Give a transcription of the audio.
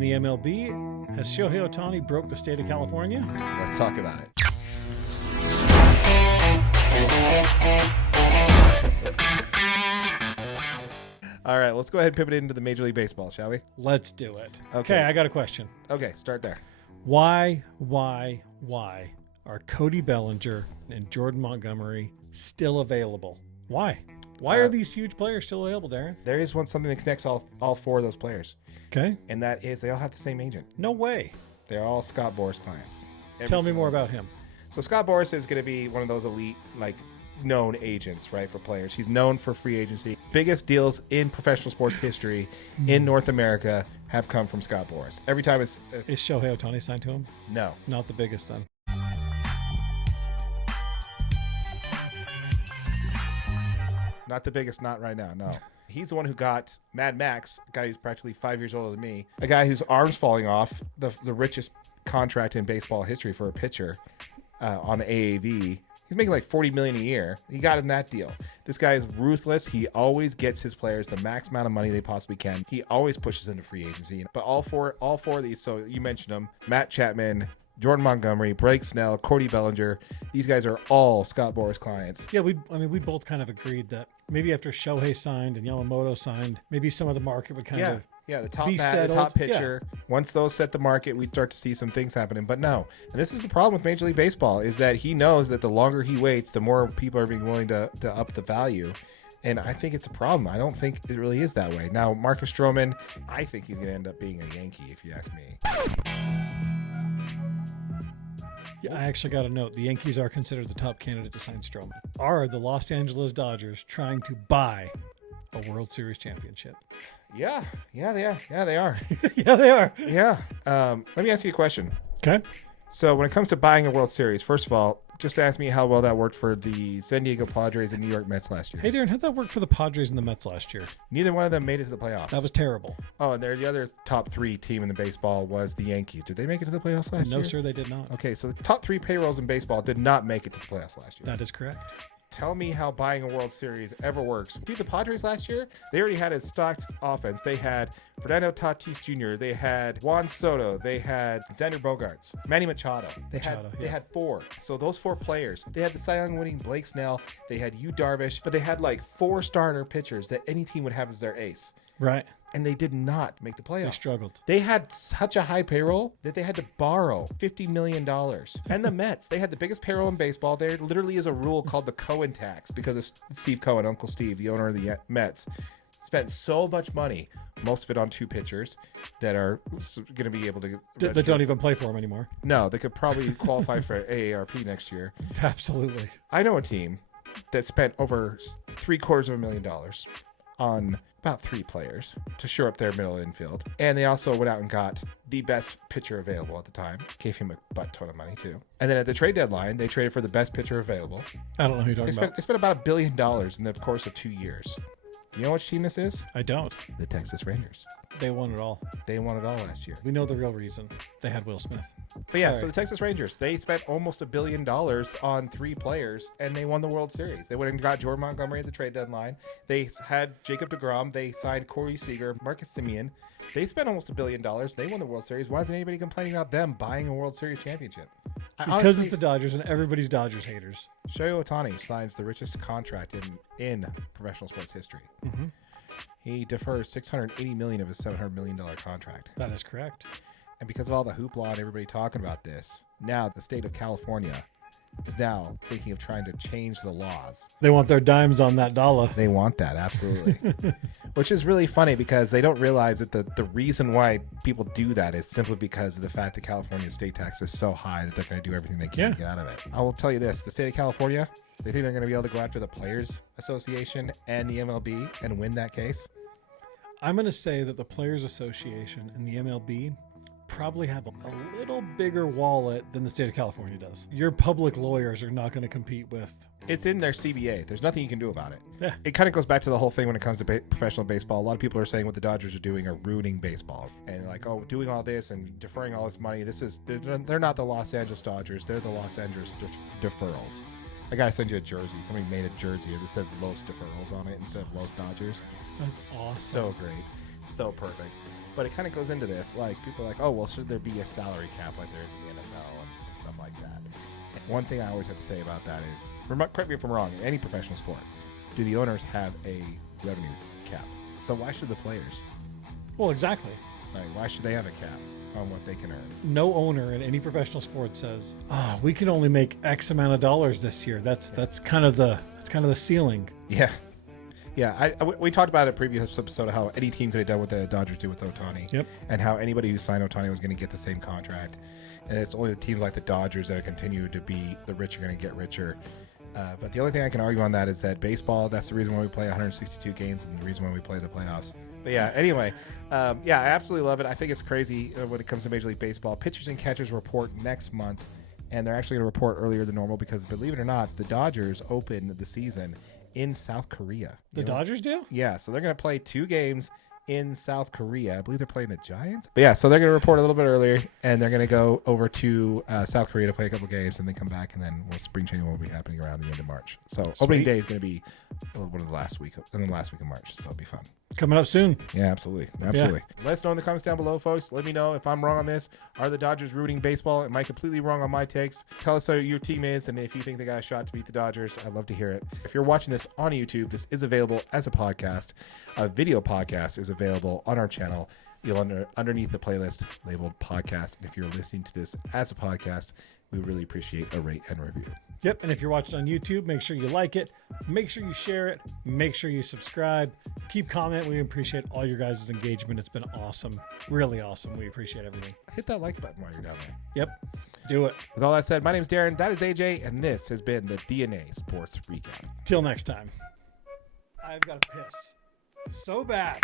The MLB, has Shohei Ohtani broke the state of California? Let's talk about it. All right, let's go ahead and pivot into the Major League Baseball, shall we? Let's do it. Okay. I got a question. Okay, start there. Why are Cody Bellinger and Jordan Montgomery still available? Why? Why are these huge players still available, Darren? There is something that connects all four of those players, Okay. and that is they all have the same agent. No way. They're all Scott Boras clients. Tell me more about him. So Scott Boras is going to be one of those elite, known agents, right, for players. He's known for free agency. Biggest deals in professional sports history in North America have come from Scott Boras. Every time it's... Is Shohei Ohtani signed to him? No. Not the biggest, then. Not the biggest, not right now, no. He's the one who got Mad Max, a guy who's practically 5 years older than me, a guy whose arm's falling off, the richest contract in baseball history for a pitcher on the AAV. He's making like $40 million a year. He got him that deal. This guy is ruthless. He always gets his players the max amount of money they possibly can. He always pushes into free agency. But all four of these, so you mentioned them, Matt Chapman, Jordan Montgomery, Blake Snell, Cody Bellinger. These guys are all Scott Boras clients. Yeah, we both kind of agreed that maybe after Shohei signed and Yamamoto signed, maybe some of the market would kind of the top be bat, the settled. top pitcher. Yeah. Once those set the market, we'd start to see some things happening. But no, and this is the problem with Major League Baseball is that he knows that the longer he waits, the more people are being willing to up the value. And I think it's a problem. I don't think it really is that way. Now, Marcus Stroman, I think he's going to end up being a Yankee, if you ask me. Yeah, I actually got a note. The Yankees are considered the top candidate to sign Stroman. Are the Los Angeles Dodgers trying to buy a World Series championship? Yeah, they are. Yeah, they are. Yeah, they are. Yeah. Let me ask you a question. Okay. So when it comes to buying a World Series, first of all, just ask me how well that worked for the San Diego Padres and New York Mets last year. Hey, Darren, how'd that work for the Padres and the Mets last year? Neither one of them made it to the playoffs. That was terrible. Oh, and the other top three team in the baseball was the Yankees. Did they make it to the playoffs last year? No, sir, they did not. Okay, so the top three payrolls in baseball did not make it to the playoffs last year. That is correct. Tell me how buying a World Series ever works. See, the Padres last year, they already had a stocked offense. They had Fernando Tatis Jr., they had Juan Soto, they had Xander Bogaerts, Manny Machado. They had four. So those four players, they had the Cy Young winning Blake Snell, they had Yu Darvish, but they had like four starter pitchers that any team would have as their ace. Right. And they did not make the playoffs. They struggled. They had such a high payroll that they had to borrow $50 million. And the Mets, they had the biggest payroll in baseball. There literally is a rule called the Cohen tax because of Steve Cohen, Uncle Steve, the owner of the Mets, spent so much money, most of it on two pitchers that are going to be able to... That don't even play for them anymore. No, they could probably qualify for AARP next year. Absolutely. I know a team that spent over $750,000 on about three players to shore up their middle infield. And they also went out and got the best pitcher available at the time. Gave him a butt ton of money, too. And then at the trade deadline, they traded for the best pitcher available. I don't know who you're talking about. They spent about $1 billion in the course of 2 years. You know which team this is? I don't. The Texas Rangers. They won it all. They won it all last year. We know the real reason. They had Will Smith. But yeah, so the Texas Rangers, they spent almost $1 billion on three players, and they won the World Series. They went and got Jordan Montgomery at the trade deadline. They had Jacob deGrom. They signed Corey Seager, Marcus Semien. They spent almost $1 billion. They won the World Series. Why isn't anybody complaining about them buying a World Series championship? Because it's the Dodgers, and everybody's Dodgers haters. Shohei Ohtani signs the richest contract in professional sports history. Mm-hmm. He defers $680 million of his $700 million contract. That is correct. And because of all the hoopla and everybody talking about this, now the state of California is now thinking of trying to change the laws. They want their dimes on that dollar. They want that, absolutely. Which is really funny because they don't realize that the reason why people do that is simply because of the fact that California's state tax is so high that they're going to do everything they can to get out of it. I will tell you this, the state of California, they think they're going to be able to go after the Players Association and the MLB and win that case. I'm going to say that the Players Association and the MLB probably have a little bigger wallet than the state of California does. Your public lawyers are not going to compete with... It's in their CBA. There's nothing you can do about it. Yeah. It kind of goes back to the whole thing when it comes to professional baseball. A lot of people are saying what the Dodgers are doing are ruining baseball. And like, oh, doing all this and deferring all this money. They're not the Los Angeles Dodgers. They're the Los Angeles deferrals. I gotta send you a jersey. Somebody made a jersey that says Los Deferrals on it instead of Los Dodgers. That's awesome. So great. So perfect. But it kind of goes into this. Like, people are like, oh, well, should there be a salary cap like there is in the NFL and stuff like that? One thing I always have to say about that is, correct me if I'm wrong, in any professional sport, do the owners have a revenue cap? So why should the players? Well, exactly. Like, why should they have a cap on what they can earn? No owner in any professional sport says, "Oh, we can only make X amount of dollars this year." That's kind of the ceiling. Yeah. Yeah, we talked about it in a previous episode of how any team could have done what the Dodgers did with Ohtani. Yep. And how anybody who signed Ohtani was going to get the same contract. And it's only the teams like the Dodgers that continue to be the rich are going to get richer. But the only thing I can argue on that is that baseball, that's the reason why we play 162 games and the reason why we play the playoffs. But yeah, anyway, I absolutely love it. I think it's crazy when it comes to Major League Baseball. Pitchers and catchers report next month, and they're actually going to report earlier than normal because, believe it or not, the Dodgers open the season in South Korea. The Dodgers do? Yeah, so they're going to play 2 games in South Korea. I believe they're playing the Giants. But yeah, so they're going to report a little bit earlier, and they're going to go over to South Korea to play a couple games, and then come back, and then spring training will be happening around the end of March. So opening day is going to be one of the last week of March, so it'll be fun. Coming up soon. Yeah, absolutely. Let us know in the comments down below, folks. Let me know if I'm wrong on this. Are the Dodgers ruining baseball? Am I completely wrong on my takes? Tell us who your team is, and if you think they got a shot to beat the Dodgers, I'd love to hear it. If you're watching this on YouTube, this is available as a podcast. A video podcast is available on our channel. You'll underneath the playlist labeled podcast. And if you're listening to this as a podcast, we really appreciate a rate and review. Yep, and if you're watching on YouTube, make sure you like it, make sure you share it, make sure you subscribe, keep commenting. We appreciate all your guys' engagement. It's been awesome, really awesome. We appreciate everything. Hit that like button while you're down there. Yep, do it. With all that said, my name's Darren, that is AJ, and this has been the DNA Sports Recap. Till next time. I've got to piss so bad.